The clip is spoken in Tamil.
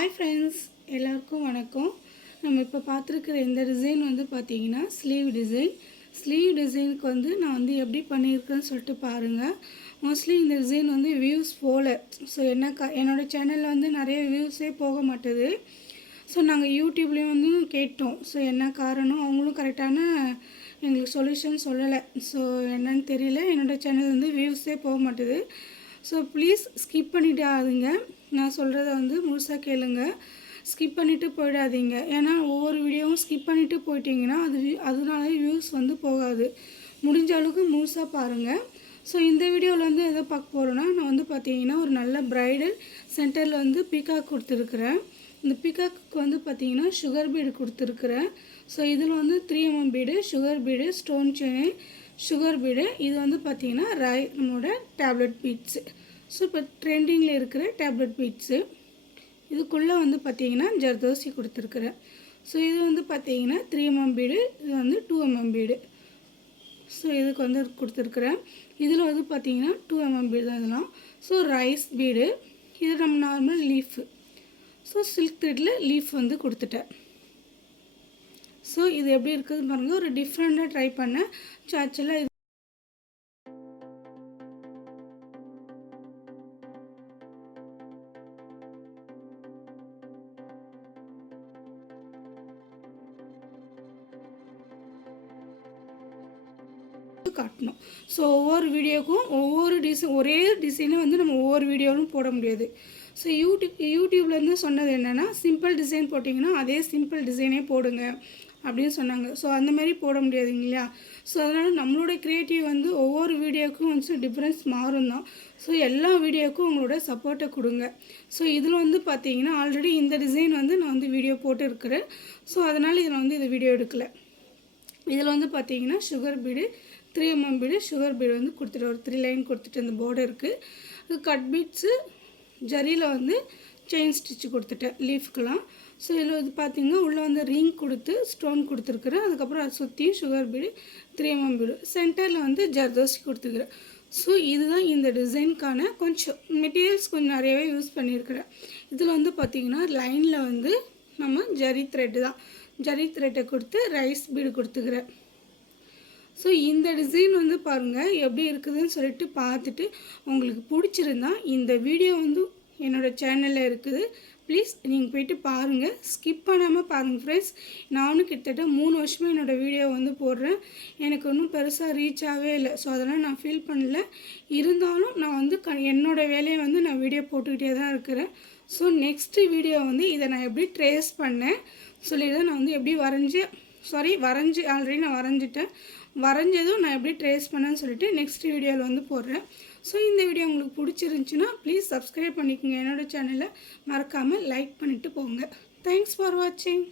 ஹாய் ஃப்ரெண்ட்ஸ், எல்லாருக்கும் வணக்கம். நம்ம இப்போ பார்த்துருக்குற இந்த டிசைன் வந்து பார்த்திங்கன்னா ஸ்லீவ் டிசைனுக்கு வந்து நான் வந்து எப்படி பண்ணியிருக்கேன்னு சொல்லிட்டு பாருங்கள். மோஸ்ட்லி இந்த டிசைன் வந்து வியூஸ் போகல. ஸோ என்னோடய சேனலில் வந்து நிறைய வியூஸே போக மாட்டுது. ஸோ நாங்கள் யூடியூப்லேயும் வந்து கேட்டோம். ஸோ என்ன காரணம், அவங்களும் கரெக்டான எங்களுக்கு சொல்யூஷன் சொல்லலை. ஸோ என்னன்னு தெரியல, என்னோடய சேனல் வந்து வியூஸே போக மாட்டுது. ஸோ ப்ளீஸ் ஸ்கிப் பண்ணிடாதீங்க. நான் சொல்கிறத வந்து முழுசாக கேளுங்க. ஸ்கிப் பண்ணிவிட்டு போயிடாதீங்க. ஏன்னா ஒவ்வொரு வீடியோவும் ஸ்கிப் பண்ணிவிட்டு போயிட்டீங்கன்னா அதனால வியூஸ் வந்து போகாது. முடிஞ்ச அளவுக்கு முழுசாக பாருங்கள். ஸோ இந்த வீடியோவில் வந்து எதை பார்க்க போகிறோன்னா, நான் வந்து பார்த்தீங்கன்னா ஒரு நல்ல ப்ரைடல் சென்டரில் வந்து பீகாக் கொடுத்துருக்குறேன். இந்த பீகாக்கு வந்து பார்த்தீங்கன்னா சுகர் பீடு கொடுத்துருக்குறேன். ஸோ இதில் வந்து 3mm bead, sugar bead, stone chain, sugar bead. இது வந்து பார்த்திங்கன்னா நம்மளோட டேப்லெட் பீட்ஸு. ஸோ இப்போ ட்ரெண்டிங்கில் இருக்கிற டேப்லெட் பீட்ஸு. இதுக்குள்ளே வந்து பார்த்திங்கன்னா ஜர்தோசி கொடுத்துருக்குறேன். ஸோ இது வந்து பார்த்திங்கன்னா 3mm பீடு, இது வந்து 2mm பீடு. ஸோ இதுக்கு வந்து கொடுத்துருக்குறேன். இதில் வந்து பார்த்திங்கன்னா 2mm பீடு தான் இதெல்லாம். ஸோ ரைஸ் பீடு, இது நம்ம நார்மல் லீஃபு. ஸோ சில்க் த்ரெட்டில் லீஃப் வந்து கொடுத்துட்டேன். ஸோ இது எப்படி இருக்குதுன்னு பாருங்கள். ஒரு டிஃப்ரெண்ட்டாக ட்ரை பண்ணேன். ஆக்சுவலாக காட்டணும். ஸோ ஒவ்வொரு வீடியோக்கும் ஒரே டிசைனை வந்து நம்ம ஒவ்வொரு வீடியோவிலும் போட முடியாது. ஸோ யூடியூப்லேருந்து சொன்னது என்னென்னா, சிம்பிள் டிசைன் போட்டிங்கன்னா அதே சிம்பிள் டிசைனே போடுங்க அப்படின்னு சொன்னாங்க. ஸோ அந்த மாதிரி போட முடியாது இல்லையா? ஸோ அதனால் நம்மளோட க்ரியேட்டிவ் வந்து ஒவ்வொரு வீடியோக்கும் வந்து டிஃப்ரென்ஸ் மாறும் தான். ஸோ எல்லா வீடியோக்கும் உங்களோட சப்போர்ட்டை கொடுங்க. ஸோ இதில் வந்து பார்த்தீங்கன்னா ஆல்ரெடி இந்த டிசைன் வந்து நான் வந்து வீடியோ போட்டு இருக்கிறேன். ஸோ அதனால் இதில் வந்து இந்த வீடியோ எடுக்கலை. இதில் வந்து பார்த்தீங்கன்னா sugar bead, 3mm bead, sugar bead வந்து கொடுத்துட்டு ஒரு 3 லைன் கொடுத்துட்டு இந்த போர்டு இருக்குது. அது கட் பீட்ஸு, ஜரியில் வந்து செயின் ஸ்டிச்சு கொடுத்துட்டேன் லீஃப்க்கெலாம். ஸோ இதில் வந்து பார்த்திங்கன்னா உள்ளே வந்து ரிங் கொடுத்து ஸ்டோன் கொடுத்துருக்குறேன். அதுக்கப்புறம் அதை சுற்றியும் சுகர் பீடு, 3mm பீடு, சென்டரில் வந்து ஜர்தோசி கொடுத்துருக்குறேன். ஸோ இதுதான் இந்த டிசைனுக்கான கொஞ்சம் மெட்டீரியல்ஸ் கொஞ்சம் நிறையவே யூஸ் பண்ணியிருக்கிறேன். இதில் வந்து பார்த்திங்கன்னா லைனில் வந்து நம்ம ஜரி த்ரெட்டை கொடுத்து ரைஸ் பீடு கொடுத்துக்கிறேன். ஸோ இந்த டிசைன் வந்து பாருங்கள் எப்படி இருக்குதுன்னு சொல்லிட்டு பார்த்துட்டு உங்களுக்கு பிடிச்சிருந்தா இந்த வீடியோ வந்து என்னோடய சேனலில் இருக்குது. ப்ளீஸ் நீங்கள் போய்ட்டு பாருங்கள், ஸ்கிப் பண்ணாமல் பாருங்கள் ஃப்ரெண்ட்ஸ். நானும் கிட்டத்தட்ட 3 வருஷமாக என்னோடய வீடியோ வந்து போடுறேன். எனக்கு ஒன்றும் பெருசாக ரீச் ஆகவே இல்லை. ஸோ அதெல்லாம் நான் ஃபீல் பண்ணல. இருந்தாலும் நான் வந்து என்னோடய வேலையை வந்து நான் வீடியோ போட்டுக்கிட்டே தான் இருக்கிறேன். ஸோ நெக்ஸ்ட்டு வீடியோ வந்து இதை நான் எப்படி ட்ரேஸ் பண்ணேன் சொல்லிட்டு நான் வந்து எப்படி வரைஞ்சி ஆல்ரெடி நான் வரைஞ்சதும் நான் எப்படி ட்ரேஸ் பண்ணேன்னு சொல்லிட்டு நெக்ஸ்ட் வீடியோவில் வந்து போடுறேன். ஸோ இந்த வீடியோ உங்களுக்கு பிடிச்சிருந்துச்சுன்னா ப்ளீஸ் சப்ஸ்கிரைப் பண்ணிக்கோங்க. என்னோடய சேனலை மறக்காமல் லைக் பண்ணிவிட்டு போங்க. தேங்க்ஸ் ஃபார் வாட்சிங்.